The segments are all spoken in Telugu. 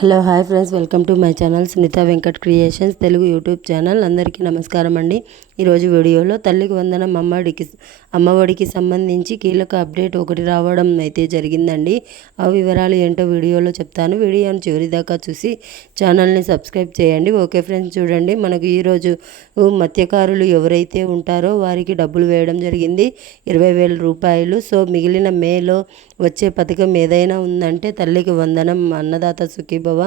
Hello hi friends. Welcome to my channel Sunitha Venkat creations Telugu YouTube channel. అందరికీ నమస్కారం అండి. ఈరోజు వీడియోలో తల్లికి వందనం అమ్మడికి అమ్మఒడికి సంబంధించి కీలక అప్డేట్ ఒకటి రావడం అయితే జరిగిందండి. ఆ వివరాలు ఏంటో వీడియోలో చెప్తాను. వీడియోను చివరి దాకా చూసి ఛానల్ని సబ్స్క్రైబ్ చేయండి. ఓకే ఫ్రెండ్స్ చూడండి. మనకు ఈరోజు మత్స్యకారులు ఎవరైతే ఉంటారో వారికి డబ్బులు వేయడం జరిగింది. ఇరవై వేల రూపాయలు. సో మిగిలిన మేలో వచ్చే పథకం ఏదైనా ఉందంటే తల్లికి వందనం అన్నదాత సుఖీభవ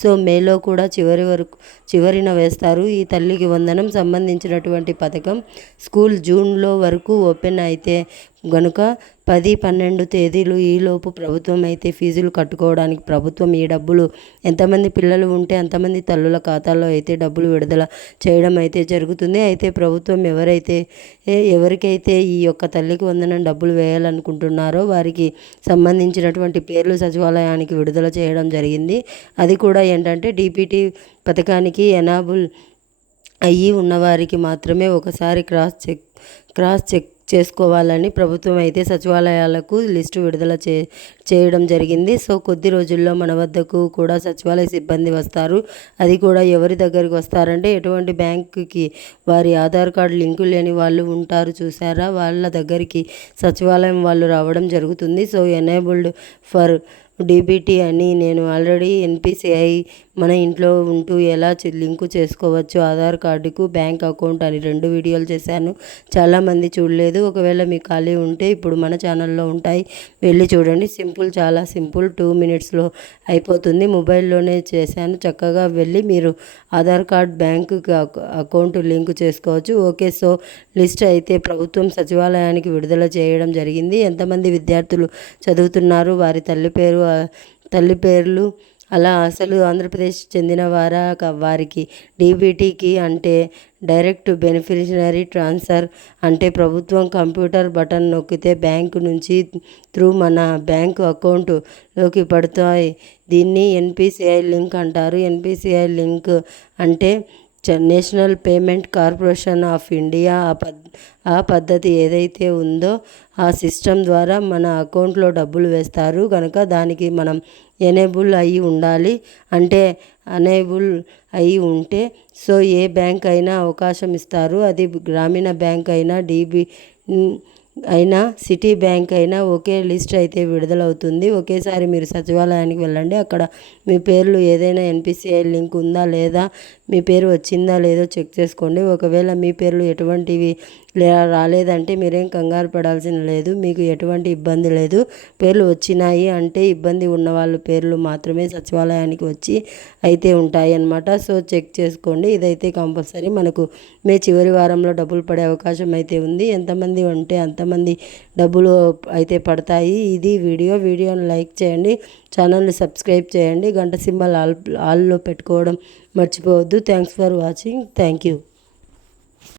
సో మేలో కూడా చివరి వరకు చివరిన వేస్తారు. ఈ తల్లికి వందనం సంబంధించినటువంటి పథకం స్కూల్ జూన్లో వరకు ఓపెన్ అయితే గనుక పది పన్నెండు తేదీలు ఈలోపు ప్రభుత్వం అయితే ఫీజులు కట్టుకోవడానికి ప్రభుత్వం ఈ డబ్బులు ఎంతమంది పిల్లలు ఉంటే అంతమంది తల్లుల ఖాతాల్లో అయితే డబ్బులు విడుదల చేయడం అయితే జరుగుతుంది. అయితే ప్రభుత్వం ఎవరైతే ఎవరికైతే ఈ యొక్క తల్లికి వందనం డబ్బులు వేయాలనుకుంటున్నారో వారికి సంబంధించినటువంటి పేర్లు సచివాలయానికి విడుదల చేయడం జరిగింది. అది కూడా ఏంటంటే డీపీటీ పథకానికి ఎనాబుల్ అయ్యి ఉన్నవారికి మాత్రమే ఒకసారి క్రాస్ చెక్ క్రాస్ చెక్ చేసుకోవాలని ప్రభుత్వం అయితే సచివాలయాలకు లిస్టు విడుదల చే చేయడం జరిగింది. సో కొద్ది రోజుల్లో మన వద్దకు కూడా సచివాలయ సిబ్బంది వస్తారు. అది కూడా ఎవరి దగ్గరికి వస్తారంటే ఎటువంటి బ్యాంకుకి వారి ఆధార్ కార్డు లింకు లేని వాళ్ళు ఉంటారు చూసారా? వాళ్ళ దగ్గరికి సచివాలయం వాళ్ళు రావడం జరుగుతుంది. సో ఎనేబుల్డ్ ఫర్ డీబీటీ అని నేను ఆల్రెడీ ఎన్పిసిఐ మన ఇంట్లో ఉంటూ ఎలా లింకు చేసుకోవచ్చు ఆధార్ కార్డుకు బ్యాంక్ అకౌంట్ అని రెండు వీడియోలు చేశాను. చాలామంది చూడలేదు. ఒకవేళ మీకు ఖాళీ ఉంటే ఇప్పుడు మన ఛానల్లో ఉంటాయి. వెళ్ళి చూడండి. సింపుల్ చాలా సింపుల్. టూ మినిట్స్లో అయిపోతుంది. మొబైల్లోనే చేశాను. చక్కగా వెళ్ళి మీరు ఆధార్ కార్డ్ బ్యాంకుకి అకౌంట్ లింక్ చేసుకోవచ్చు. ఓకే సో లిస్ట్ అయితే ప్రభుత్వం సచివాలయానికి విడుదల చేయడం జరిగింది. ఎంతమంది విద్యార్థులు చదువుతున్నారు? వారి తల్లి పేరు తల్లి పేర్లు. అలా అసలు ఆంధ్రప్రదేశ్ చెందిన వారా వారికి డీబీటీకి అంటే డైరెక్ట్ బెనిఫిషనరీ ట్రాన్స్ఫర్ అంటే ప్రభుత్వం కంప్యూటర్ బటన్ నొక్కితే బ్యాంకు నుంచి త్రూ మన బ్యాంకు అకౌంట్లోకి పడతాయి. దీన్ని ఎన్పిసిఐ లింక్ అంటారు. ఎన్పిసిఐ లింక్ అంటే national payment corporation of India ఆ పద్ ఆ పద్ధతి ఏదైతే ఉందో ఆ సిస్టమ్ ద్వారా మన అకౌంట్లో డబ్బులు వేస్తారు. కనుక దానికి మనం ఎనేబుల్ అయి ఉండాలి. అంటే అనేబుల్ అయి ఉంటే సో ఏ బ్యాంక్ అయినా అవకాశం ఇస్తారు. అది గ్రామీణ బ్యాంక్ అయినా డీబీ అయినా సిటీ బ్యాంక్ అయినా ఒకే లిస్ట్ అయితే విడుదలవుతుంది. ఒకేసారి మీరు సచివాలయానికి వెళ్ళండి. అక్కడ మీ పేర్లు ఏదైనా ఎన్పిసిఐ లింక్ ఉందా లేదా మీ పేరు వచ్చిందా లేదో చెక్ చేసుకోండి. ఒకవేళ మీ పేర్లు ఎటువంటివి రాలేదంటే మీరేం కంగారు పడాల్సిన లేదు. మీకు ఎటువంటి ఇబ్బంది లేదు. పేర్లు వచ్చినాయి అంటే ఇబ్బంది ఉన్న వాళ్ళ పేర్లు మాత్రమే సచివాలయానికి వచ్చి అయితే ఉంటాయి అన్నమాట. సో చెక్ చేసుకోండి. ఇదైతే కంపల్సరీ. మనకు మే చివరి వారంలో డబ్బులు పడే అవకాశం అయితే ఉంది. ఎంతమంది ఉంటే అంత చాలామంది డబ్బులు అయితే పడతాయి. ఇది వీడియో. వీడియోని లైక్ చేయండి. ఛానల్ని సబ్స్క్రైబ్ చేయండి. గంట సింబల్ ఆల్ ఆల్లో పెట్టుకోవడం మర్చిపోవద్దు. Thanks for watching. Thank you.